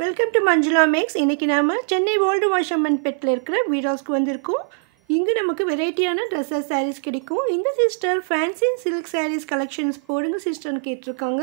Welcome to Manjula maths. இன்றைக்கி நாம் Chennai old washerman பெட்டில் இருக்கிற வீடாஸ்க்கு வந்திருக்கோம். இங்கே நமக்கு வெரைட்டியான ட்ரெஸ்ஸஸ் சாரீஸ் கிடைக்கும். இந்த sister fancy silk sarees collections போடுங்க சிஸ்டர்னு கேட்டிருக்காங்க.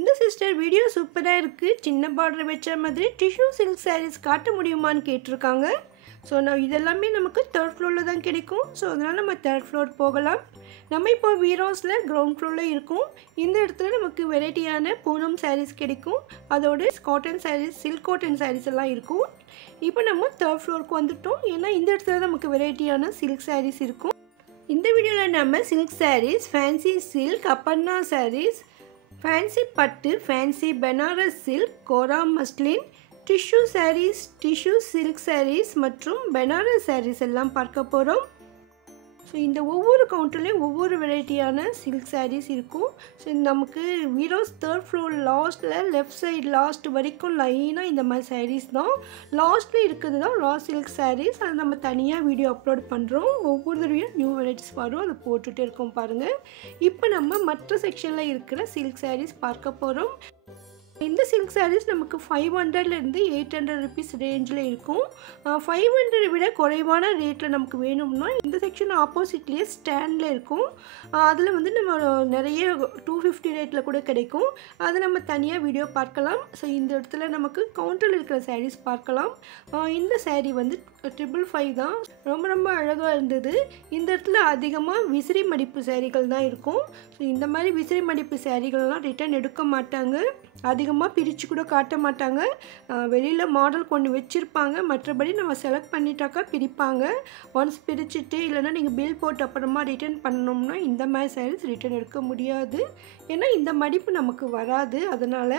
இந்த சிஸ்டர் வீடியோ சூப்பராக இருக்குது, சின்ன பார்டர் வச்ச மாதிரி டிஷ்யூ சில்க் சாரீஸ் காட்ட முடியுமான்னு கேட்டிருக்காங்க. ஸோ இதெல்லாமே நமக்கு தேர்ட் ஃப்ளோரில் தான் கிடைக்கும். ஸோ அதனால் நம்ம தேர்ட் ஃப்ளோர் போகலாம். நம்ம இப்போ வீரோஸில் கிரவுண்ட் ஃப்ளோரில் இருக்கும். இந்த இடத்துல நமக்கு வெரைட்டியான பூனம் சாரீஸ் கிடைக்கும். அதோட cotton sarees, silk cotton sarees எல்லாம் இருக்கும். இப்போ நம்ம தேர்ட் ஃப்ளோருக்கு வந்துட்டோம். ஏன்னா இந்த இடத்துல நமக்கு வெரைட்டியான சில்க் சாரீஸ் இருக்கும். இந்த வீடியோவில் நம்ம சில்க் சாரீஸ், ஃபேன்சி சில்க், அப்பன்னா சாரீஸ், ஃபேன்சி பட்டு, fancy Banaras silk, kora muslin, tissue sarees, tissue silk sarees மற்றும் பனாரஸ் சாரீஸ் எல்லாம் பார்க்க போகிறோம். ஸோ இந்த ஒவ்வொரு கவுண்டர்லேயும் ஒவ்வொரு வெரைட்டியான சில்க் சாரீஸ் இருக்கும். ஸோ நமக்கு வீரோஸ் தேர்ட் ஃப்ளோர் லாஸ்ட்டில் லெஃப்ட் சைடு லாஸ்ட் வரைக்கும் லைனாக இந்த மாதிரி சாரீஸ் தான். லாஸ்ட்டில் இருக்கிறது தான் ரா சில்க் சாரீஸ். அது நம்ம தனியாக வீடியோ அப்லோட் பண்ணுறோம். ஒவ்வொரு தடவையும் நியூ வெரைட்டிஸ் வரும், அதை போட்டுகிட்டே இருக்கோம் பாருங்கள். இப்போ நம்ம மற்ற செக்ஷனில் இருக்கிற சில்க் சாரீஸ் பார்க்க போகிறோம். இந்த சில்க் சாரீஸ் நமக்கு 500லேருந்து 800 ருபீஸ் ரேஞ்சில் இருக்கும். 500 விட குறைவான ரேட்டில் நமக்கு வேணும்னா இந்த செக்ஷன் ஆப்போசிட்லேயே ஸ்டாண்டில் இருக்கும். அதில் வந்து நம்ம நிறைய 250 ரேட்டில் கூட கிடைக்கும். அதை நம்ம தனியாக வீடியோ பார்க்கலாம். ஸோ இந்த இடத்துல நமக்கு கவுண்டரில் இருக்கிற சாரீஸ் பார்க்கலாம். இந்த சாரீ வந்து 555 தான். ரொம்ப ரொம்ப அழகாக இருந்தது. இந்த இடத்துல அதிகமாக விசிறி மடிப்பு சாரீகள் தான் இருக்கும். ஸோ இந்த மாதிரி விசிறி மடிப்பு சாரீகள்லாம் ரிட்டர்ன் எடுக்க மாட்டாங்க. அதிகமாக பிரித்து கூட காட்ட மாட்டாங்க. வெளியில் மாடல் கொண்டு வச்சுருப்பாங்க. மற்றபடி நம்ம செலக்ட் பண்ணிட்டாக்கா பிரிப்பாங்க. ஒன்ஸ் பிரிச்சுட்டு இல்லைனா நீங்கள் பில் போட்டு அப்புறமா ரிட்டர்ன் பண்ணணும்னா இந்த மாதிரி சாரீஸ் ரிட்டர்ன் எடுக்க முடியாது. ஏன்னா இந்த மடிப்பு நமக்கு வராது. அதனால்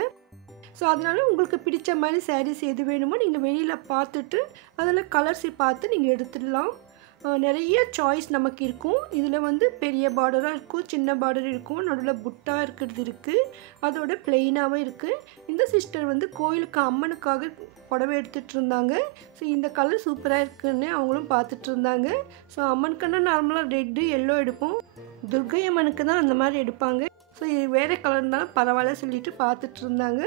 உங்களுக்கு பிடிச்ச மாதிரி சாரீஸ் எது வேணுமோ நீங்கள் வெளியில் பார்த்துட்டு அதில் கலர்ஸை பார்த்து நீங்கள் எடுத்துடலாம். நிறைய சாய்ஸ் நமக்கு இருக்கும். இதில் வந்து பெரிய பார்டராக இருக்கும், சின்ன பார்டர் இருக்கும், நடுவில் புட்டா இருக்கிறது இருக்குது, அதோட பிளெயினாகவும் இருக்குது. இந்த சிஸ்டர் வந்து கோயிலுக்கு அம்மனுக்காக புடவை எடுத்துகிட்டு இருந்தாங்க. ஸோ இந்த கலர் சூப்பராக இருக்குன்னு அவங்களும் பார்த்துட்டு இருந்தாங்க. ஸோ அம்மனுக்குன்னா நார்மலாக ரெட்டு எல்லோ எடுப்போம், துர்கை அம்மனுக்கு தான் அந்த மாதிரி எடுப்பாங்க. ஸோ இது வேறு கலர்னாலும் பரவாயில்ல சொல்லிட்டு பார்த்துட்டு இருந்தாங்க.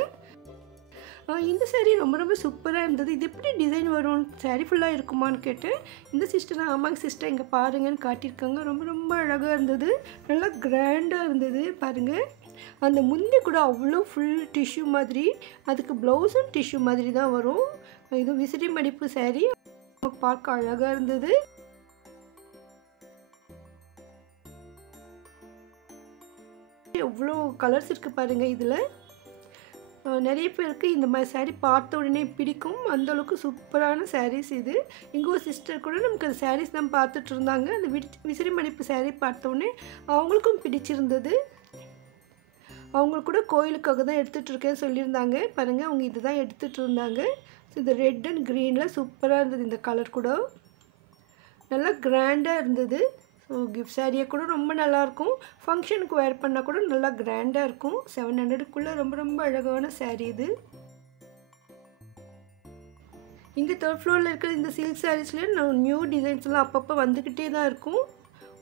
இந்த சாரீ ரொம்ப ரொம்ப சூப்பராக இருந்தது. இது எப்படி டிசைன் வரும், சாரீ ஃபுல்லாக இருக்குமான்னு கேட்டேன். இந்த சிஸ்டர் ஆமாங்க சிஸ்டர் இங்கே பாருங்கன்னு காட்டியிருக்காங்க. ரொம்ப ரொம்ப அழகாக இருந்தது, நல்லா கிராண்டாக இருந்தது பாருங்கள். அந்த முந்தி கூட அவ்வளோ ஃபுல் டிஷ்யூ மாதிரி, அதுக்கு ப்ளவுஸும் டிஷ்யூ மாதிரி தான் வரும். இது விசிறி மடிப்பு சாரீ, பார்க்க அழகாக இருந்தது. எவ்வளோ கலர்ஸ் இருக்குது பாருங்கள். இதில் நிறைய பேருக்கு இந்த மாதிரி சாரீ பார்த்த உடனே பிடிக்கும். அந்தளவுக்கு சூப்பரான சாரீஸ் இது. இங்கே ஒரு சிஸ்டர் கூட நமக்கு அந்த சாரீஸ் தான் பார்த்துட்டு இருந்தாங்க. அந்த விசிறி மடிப்பு சாரீ பார்த்த உடனே அவங்களுக்கும் பிடிச்சிருந்தது. அவங்களுக்கு கூட கோயிலுக்காக தான் எடுத்துகிட்டு இருக்கேன்னு சொல்லியிருந்தாங்க பாருங்கள். அவங்க இது தான் எடுத்துகிட்டு இருந்தாங்க. ஸோ இது ரெட் அண்ட் க்ரீனில் சூப்பராக இருந்தது. இந்த கலர் கூட நல்லா கிராண்டாக இருந்தது. ஸோ கிஃப்ட் சாரியை கூட ரொம்ப நல்லாயிருக்கும். ஃபங்க்ஷனுக்கு வேர் பண்ணால் கூட நல்லா கிராண்டாக இருக்கும். 700க்குள்ளே ரொம்ப ரொம்ப அழகான சாரீ இது. இங்கே தேர்ட் ஃப்ளோரில் இருக்கிற இந்த சில்க் சாரீஸ்லேயே நியூ டிசைன்ஸ்லாம் அப்பப்போ வந்துக்கிட்டே தான் இருக்கும்.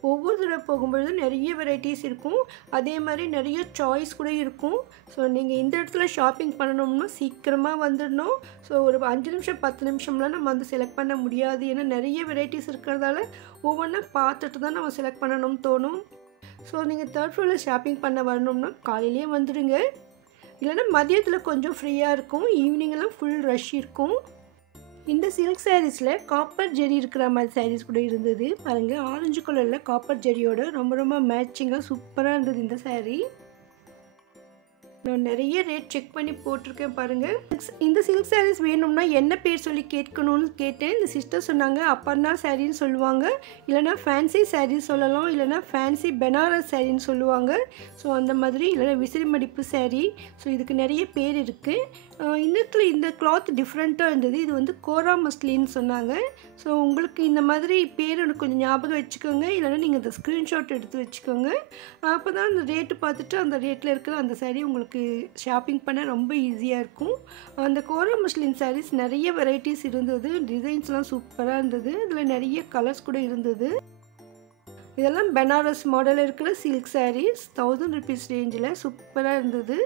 ஒவ்வொரு தடவை போகும்பொழுது நிறைய வெரைட்டிஸ் இருக்கும். அதே மாதிரி நிறைய சாய்ஸ் கூட இருக்கும். ஸோ நீங்கள் இந்த இடத்துல ஷாப்பிங் பண்ணணும்னா சீக்கிரமாக வந்துடணும். ஸோ ஒரு 5 நிமிஷம் 10 நிமிஷம்லாம் நம்ம வந்து செலக்ட் பண்ண முடியாது. ஏன்னா நிறைய வெரைட்டிஸ் இருக்கிறதால ஒவ்வொன்றா பார்த்துட்டு தான் நம்ம செலக்ட் பண்ணணும்னு தோணும். ஸோ நீங்கள் தேர்ட் ஃப்ளோரில் ஷாப்பிங் பண்ண வரணும்னா காலையிலேயே வந்துடுங்க. இல்லைன்னா மதியத்தில் கொஞ்சம் ஃப்ரீயாக இருக்கும். ஈவினிங்கெல்லாம் ஃபுல் ரஷ் இருக்கும். இந்த சில்க் சாரீஸில் காப்பர் ஜெரி இருக்கிற மாதிரி சாரீஸ் கூட இருந்தது பாருங்கள். ஆரஞ்சு கலரில் காப்பர் ஜெரியோட ரொம்ப ரொம்ப மேட்சிங்காக சூப்பராக இருந்தது இந்த சாரீ. நான் நிறைய ரேட் செக் பண்ணி போட்டிருக்கேன் பாருங்கள். இந்த சில்க் சாரீஸ் வேணும்னா என்ன பேர் சொல்லி கேட்கணும்னு கேட்டேன். இந்த சிஸ்டர் சொன்னாங்க அப்பன்னா சாரின்னு சொல்லுவாங்க, இல்லைனா ஃபேன்சி சாரீ சொல்லலாம், இல்லைனா ஃபேன்சி பனாரஸ் சாரின்னு சொல்லுவாங்க. ஸோ அந்த மாதிரி, இல்லைனா விசிறி மடிப்பு சாரீ. ஸோ இதுக்கு நிறைய பேர் இருக்குது. இந்த கிளாத் டிஃப்ரெண்ட்டாக இருந்தது. இது வந்து கோரா மஸ்லின்னு சொன்னாங்க. ஸோ உங்களுக்கு இந்த மாதிரி பேர் கொஞ்சம் ஞாபகம் வச்சுக்கோங்க, இல்லைனா நீங்கள் இந்த ஸ்க்ரீன்ஷாட் எடுத்து வச்சுக்கோங்க. அப்போ தான் அந்த ரேட்டு பார்த்துட்டு அந்த ரேட்டில் இருக்கிற அந்த சாரீ உங்களுக்கு ஷாப்பிங் பண்ண ரொம்ப ஈஸியாக இருக்கும். அந்த கோரா மஸ்லின் சாரீஸ் நிறைய வெரைட்டிஸ் இருந்தது. டிசைன்ஸ்லாம் சூப்பராக இருந்தது. இதில் நிறைய கலர்ஸ் கூட இருந்தது. இதெல்லாம் பனாரஸ் மாடல் இருக்கிற சில்க் சாரீஸ் 1000 ருபீஸ் ரேஞ்சில் சூப்பராக இருந்தது.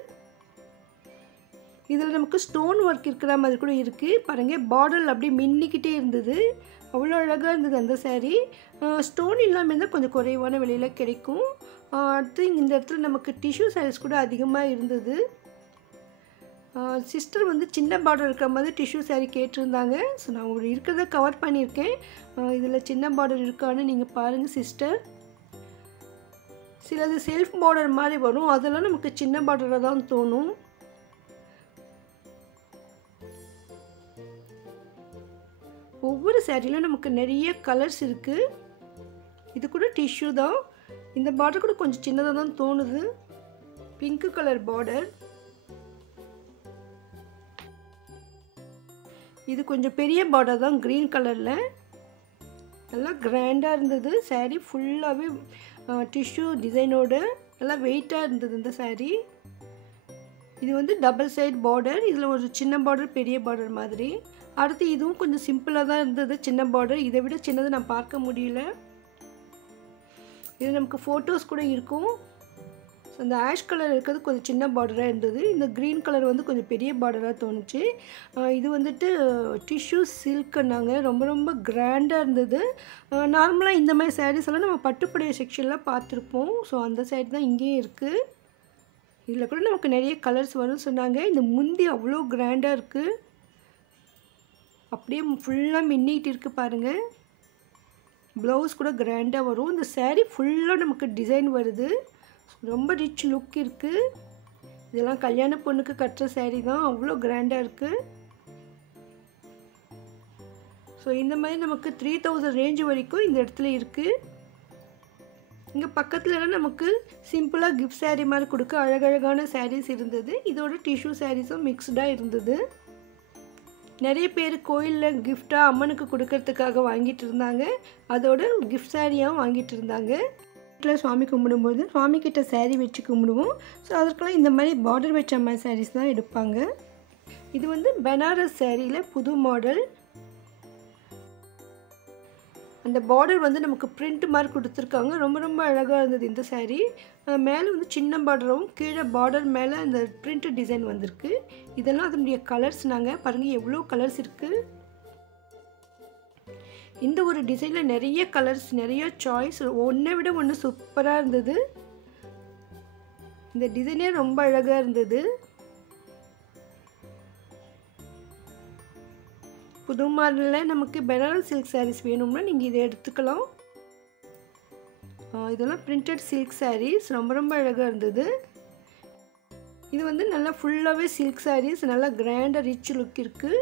இதில் நமக்கு ஸ்டோன் ஒர்க் இருக்கிற மாதிரி கூட இருக்குது பாருங்கள். பார்டர் அப்படியே மின்னிக்கிட்டே இருந்தது, அவ்வளோ அழகாக இருந்தது அந்த சாரீ. ஸ்டோன் இல்லாமல் இருந்தால் கொஞ்சம் குறைவான விலையில் கிடைக்கும். அடுத்து இந்த இடத்துல நமக்கு டிஷ்யூ சாரீஸ் கூட அதிகமாக இருந்தது. சிஸ்டர் வந்து சின்ன பார்டர் இருக்கிற மாதிரி டிஷ்யூ சாரீ கேட்டிருந்தாங்க. ஸோ நான் ஒரு இருக்கிறத கவர் பண்ணியிருக்கேன். இதில் சின்ன பார்டர் இருக்கான்னு நீங்கள் பாருங்கள் சிஸ்டர். சிலது செல்ஃப் பார்டர் மாதிரி வரும், அதெல்லாம் நமக்கு சின்ன பார்டராக தான் தோணும். ஒவ்வொரு சாரியிலும் நமக்கு நிறைய கலர்ஸ் இருக்குது. இது கூட டிஷ்யூ தான். இந்த பார்டர் கூட கொஞ்சம் சின்னதாக தான் தோணுது. Pink colour border. இது கொஞ்சம் பெரிய பார்டர் தான், க்ரீன் கலரில். நல்லா கிராண்டாக இருந்தது சாரீ. ஃபுல்லாகவே டிஷ்யூ டிசைனோட நல்லா வெயிட்டாக இருந்தது இந்த சாரீ. இது வந்து டபுள் சைட் பார்டர். இதில் ஒரு சின்ன பார்டர் பெரிய பார்டர் மாதிரி. அடுத்து இதுவும் கொஞ்சம் சிம்பிளாக தான் இருந்தது, சின்ன பார்டர். இதை விட சின்னது நான் பார்க்க முடியல. இது நமக்கு ஃபோட்டோஸ் கூட இருக்கும். ஸோ இந்த ஆஷ் கலர் இருக்கிறது கொஞ்சம் சின்ன பார்டராக இருந்தது. இந்த க்ரீன் கலர் வந்து கொஞ்சம் பெரிய பார்டராக தோணுச்சு. இது வந்துட்டு டிஷ்யூ சில்க்குன்னாங்க. ரொம்ப ரொம்ப கிராண்டாக இருந்தது. நார்மலாக இந்த மாதிரி சாரீஸ் எல்லாம் நம்ம பட்டுப்புடவை செக்ஷனில் பார்த்துருப்போம். ஸோ அந்த சைடு தான் இங்கேயும் இருக்குது. இதில் கூட நமக்கு நிறைய கலர்ஸ் வரும்னு சொன்னாங்க. இந்த முந்தி அவ்வளோ கிராண்டாக இருக்குது, அப்படியே ஃபுல்லாக மின்னிட்டு இருக்குது பாருங்கள். ப்ளவுஸ் கூட கிராண்டாக வரும். இந்த சாரீ ஃபுல்லாக நமக்கு டிசைன் வருது, ரொம்ப ரிச் லுக் இருக்குது. இதெல்லாம் கல்யாண பொண்ணுக்கு கட்டுற சாரீ தான், அவ்வளோ கிராண்டாக இருக்குது. ஸோ இந்த மாதிரி நமக்கு 3000 ரேஞ்சு வரைக்கும் இந்த இடத்துல இருக்குது. இங்கே பக்கத்துலலாம் நமக்கு சிம்பிளாக கிஃப்ட் சாரீ மாதிரி கொடுக்க அழகழகான சாரீஸ் இருந்தது. இதோட டிஷ்யூ சாரீஸும் மிக்ஸ்டாக இருந்தது. நிறைய பேர் கோயிலில் கிஃப்டாக அம்மனுக்கு கொடுக்கறதுக்காக வாங்கிட்டு இருந்தாங்க. அதோட கிஃப்ட் சாரியாகவும் வாங்கிட்டு இருந்தாங்க. வீட்டில் சுவாமி கும்பிடும்போது சுவாமிக்கிட்ட சாரீ வச்சு கும்பிடுவோம். ஸோ அதற்கெல்லாம் இந்த மாதிரி பார்டர் வச்ச மாதிரி சாரீஸ் தான் எடுப்பாங்க. இது வந்து பனாரஸ் சாரியில் புது மாடல். அந்த பார்டர் வந்து நமக்கு பிரிண்ட் மாதிரி கொடுத்துருக்காங்க. ரொம்ப ரொம்ப அழகாக இருந்தது இந்த சாரீ. மேலே வந்து சின்ன பார்டரும் கீழே பார்டர் மேலே அந்த பிரிண்ட் டிசைன் வந்திருக்கு. இதெல்லாம் அதனுடைய கலர்ஸ். நாங்கள் பாருங்கள் எவ்வளோ கலர்ஸ் இருக்குது. இந்த ஒரு டிசைனில் நிறைய கலர்ஸ், நிறைய சாய்ஸ், ஒன்றை விட ஒன்று சூப்பராக இருந்தது. இந்த டிசைனே ரொம்ப அழகாக இருந்தது. புது மாடலில் நமக்கு பனாரஸ் சில்க் சாரீஸ் வேணும்னா நீங்கள் இதை எடுத்துக்கலாம். இதெல்லாம் பிரிண்டட் சில்க் சாரீஸ், ரொம்ப ரொம்ப அழகாக இருந்தது. இது வந்து நல்லா ஃபுல்லாகவே சில்க் சாரீஸ், நல்லா கிராண்டாக ரிச் லுக் இருக்குது.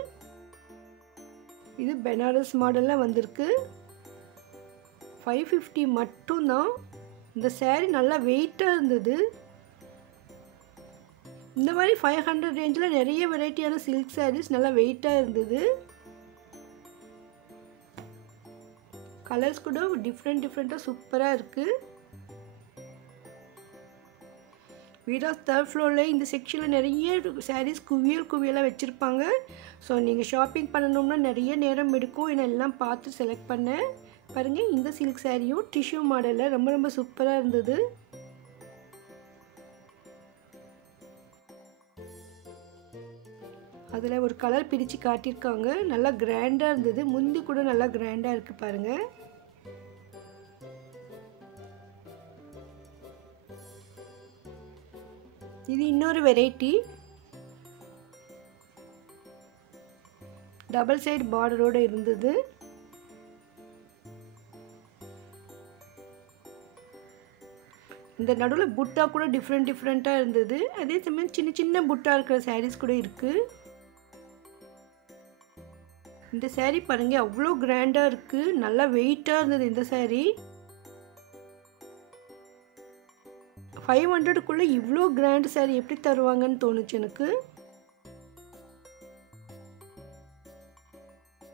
இது பனாரஸ் மாடலில் வந்திருக்கு. 550 மட்டும்தான். இந்த சாரீ நல்லா வெயிட்டாக இருந்தது. இந்த மாதிரி 500 ரேஞ்சில் நிறைய வெரைட்டியான சில்க் சாரீஸ் நல்லா வெயிட்டாக இருந்தது. கலர்ஸ் கூட டிஃப்ரெண்ட்டாக சூப்பராக இருக்குது. வீடா 3rd ஃப்ளோரில் இந்த செக்ஷனில் நிறைய சாரீஸ் குவியலாக வச்சுருப்பாங்க. ஸோ நீங்கள் ஷாப்பிங் பண்ணணும்னா நிறைய நேரம் எடுக்கும். நான் எல்லாம் பார்த்து செலக்ட் பண்ணேன். பாருங்கள், இந்த சில்க் சாரியும் டிஷ்யூ மாடலில் ரொம்ப ரொம்ப சூப்பராக இருந்தது. அதில் ஒரு கலர் பிரித்து காட்டியிருக்காங்க. நல்லா கிராண்டாக இருந்தது. முந்தி கூட நல்லா கிராண்டாக இருக்குது பாருங்கள். இது இன்னொரு வெரைட்டி. டபுள் சைடு பார்டரோடு இருந்தது. இந்த நடுவில் புட்டா கூட டிஃப்ரெண்ட்டாக இருந்தது. அதே சமயம் சின்ன சின்ன புட்டா இருக்கிற சாரீஸ் கூட இருக்குது. இந்த சாரீ பாருங்கள் அவ்வளோ கிராண்டாக இருக்குது, நல்லா வெயிட்டாக இருந்தது இந்த சாரீ. 500க்குள்ளே இவ்வளோ கிராண்ட் சாரீ எப்படி தருவாங்கன்னு தோணுச்சு எனக்கு.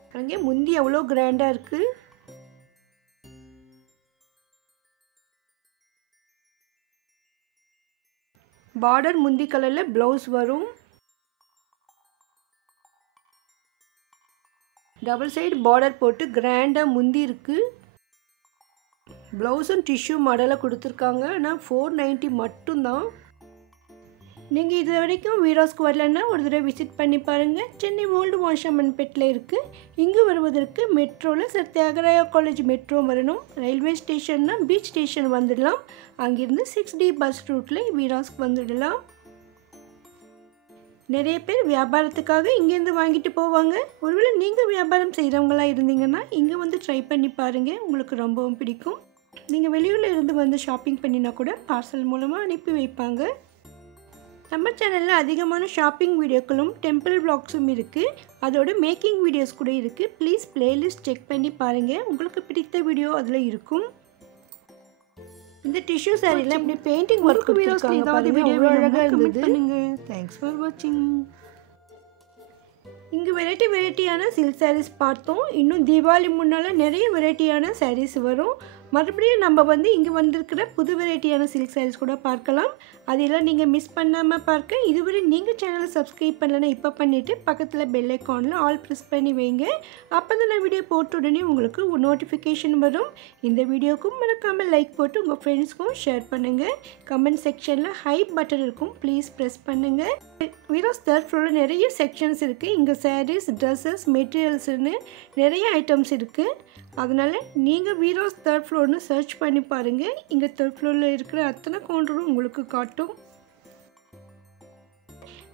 பாருங்க, முந்தி அவ்வளோ கிராண்டாக இருக்குது. பார்டர் முந்தி கலரில் ப்ளவுஸ் வரும். டபுள் சைடு பார்டர் போட்டு கிராண்டாக முந்தி இருக்குது. ப்ளவுஸும் டிஷ்யூ மாடலில் கொடுத்துருக்காங்க. ஆனால் 490 மட்டும்தான். நீங்கள் இது வரைக்கும் வீராஸ்க்கு வரலன்னா ஒரு தடவை விசிட் பண்ணி பாருங்கள். சென்னை ஓல்டு வாஷர்மன்பேட்டில் இருக்குது. இங்கே வருவதற்கு மெட்ரோவில் சர் தியாகராயா காலேஜ் மெட்ரோ வரணும். ரயில்வே ஸ்டேஷன்னா பீச் ஸ்டேஷன் வந்துடலாம். அங்கேருந்து 6D பஸ் ரூட்டில் வீராஸ்க்கு வந்துடலாம். நிறைய பேர் வியாபாரத்துக்காக இங்கேருந்து வாங்கிட்டு போவாங்க. ஒருவேளை நீங்கள் வியாபாரம் செய்கிறவங்களா இருந்தீங்கன்னா இங்கே வந்து ட்ரை பண்ணி பாருங்கள், உங்களுக்கு ரொம்பவும் பிடிக்கும். நீங்கள் வெளியூரில் இருந்து வந்து ஷாப்பிங் பண்ணினா கூட பார்சல் மூலமாக அனுப்பி வைப்பாங்க. நம்ம சேனலில் அதிகமான ஷாப்பிங் வீடியோக்களும் டெம்பிள் வ்ளாக்ஸும் இருக்குது. அதோட மேக்கிங் வீடியோஸ் கூட இருக்குது. ப்ளீஸ் பிளேலிஸ்ட் செக் பண்ணி பாருங்கள், உங்களுக்கு பிடித்த வீடியோ அதில் இருக்கும். இந்த டிஷ்யூ சாரியில் இப்படி பெயிண்டிங் ஒர்க் வீடியோஸில் ஏதாவது வீடியோ அழகாக இருந்தது. தேங்க்ஸ் ஃபார் வாட்சிங். இங்கே வெரைட்டியான சில்க் சாரீஸ் பார்த்தோம். இன்னும் தீபாவளி முன்னால் நிறைய வெரைட்டியான சாரீஸ் வரும். மறுபடியும் நம்ம வந்து இங்கே வந்திருக்கிற புது வெரைட்டியான சில்க் சாரீஸ் கூட பார்க்கலாம். அதெல்லாம் நீங்கள் மிஸ் பண்ணாமல் பார்க்க இதுவரை நீங்கள் சேனலை சப்ஸ்கிரைப் பண்ணலைன்னா இப்போ பண்ணிவிட்டு பக்கத்தில் பெல் ஐக்கானில் ஆல் ப்ரெஸ் பண்ணி வைங்க. அப்போ தான் நான் வீடியோ போட்ட உடனே உங்களுக்கு ஒரு நோட்டிஃபிகேஷன் வரும். இந்த வீடியோக்கும் மறக்காமல் லைக் போட்டு உங்கள் ஃப்ரெண்ட்ஸ்க்கும் ஷேர் பண்ணுங்கள். கமெண்ட் செக்ஷனில் ஹை பட்டன் இருக்கும், ப்ளீஸ் ப்ரெஸ் பண்ணுங்கள். வீராஸ் தேர்ட் ஃப்ளோரில் நிறைய செக்ஷன்ஸ் இருக்குது. இங்கே சாரீஸ், ட்ரெஸ்ஸஸ், மெட்டீரியல்ஸ்னு நிறைய ஐட்டம்ஸ் இருக்குது. அதனால் நீங்கள் வீராஸ் தேர்ட் ஃப்ளோர்னு சர்ச் பண்ணி பாருங்கள். இங்கே தேர்ட் ஃப்ளோரில் இருக்கிற அத்தனை கவுண்டரும் உங்களுக்கு காட்டும்.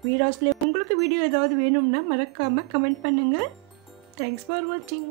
வீராஸில் உங்களுக்கு வீடியோ ஏதாவது வேணும்னா மறக்காமல் கமெண்ட் பண்ணுங்கள். தேங்க்ஸ் ஃபார் வாட்சிங்.